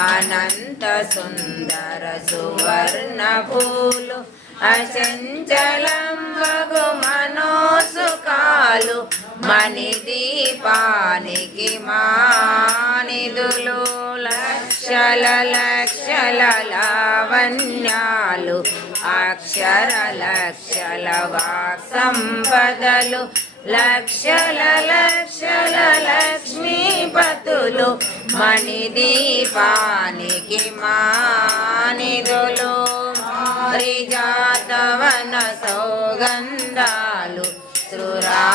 అనంత సుందర సువర్ణ పూలు అచంచలం వగు మనోసుకాలు మణిదీపానికి మానిదులు లక్షల లక్షల లావణ్యాలు అక్షర లక్షల వాక్ సంపదలు లక్షల లక్షల లక్ష్మీపతులు మణిదీపానికి మానిదులు రిజాతవన సౌగంధాలు సురాదినాదుల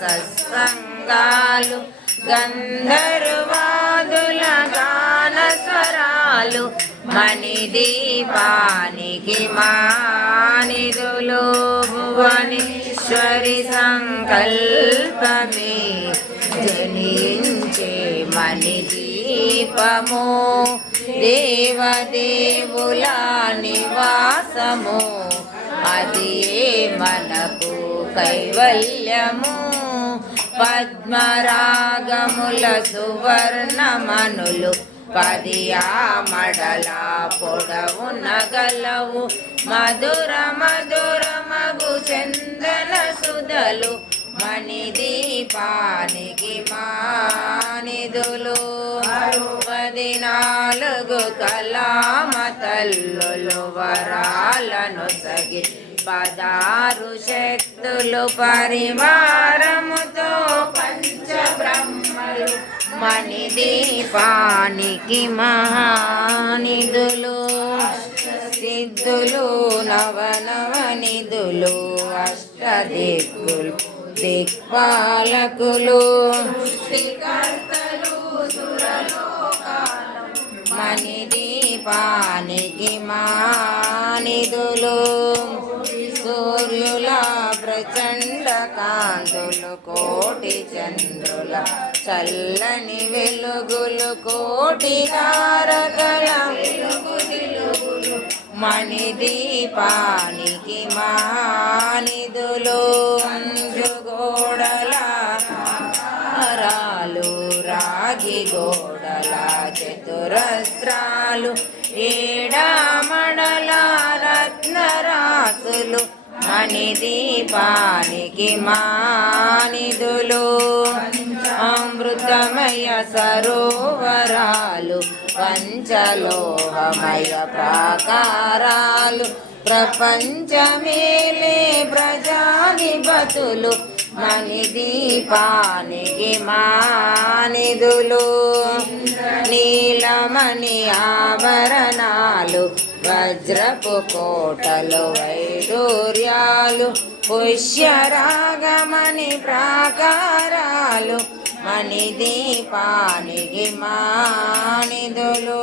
సత్సంగాలు గంధర్వాదుల గానస్వరాలు మణిదీపానికి మానిదులు భువనేశ్వరి సంకల్పమే జనించే మణిదీపము దేవదేవుల నివాసము అది మనకు కైవల్యము పద్మరాగముల సువర్ణమనులు పదియామడల పొడవున గలవు మధుర మధురమగు చందన సుధలు మణిదీపానికి మానిదులు 14 కళామ తల్లులు వరాలను సగి 16 శక్తులు పరివారముతో పంచబ్రహ్మలు మణిదీపానికి మహానిధులు సిద్ధులు నవనవనిధులు అష్టదిక్కులు దిక్పాలకులు సృష్టికర్తలు సురలోకాలు మణిదీపానికి మానిధులు సూర్యుల ప్రచండ కాంతులు కోటి చంద్రుల చల్లని వెలుగులు కోటి తారకల వెలుగులు మణిదీపానికి మానిధులు గోడల రాలు రాగి గోడల చతురస్రాలు ఏడామడల రత్నరాసులు మణిదీపానికి మానిధులు అమృతమయ సరోవరాలు పంచలోహమయ ప్రాకారాలు ప్రపంచమేలే ప్రజాధిపతులు మణిదీపానికి మానిధులు నీలమణి ఆభరణాలు వజ్రపు కోటలు వైడూర్యాలు పుష్యరాగమణి ప్రాకారాలు మణిదీపానికి మానిధులు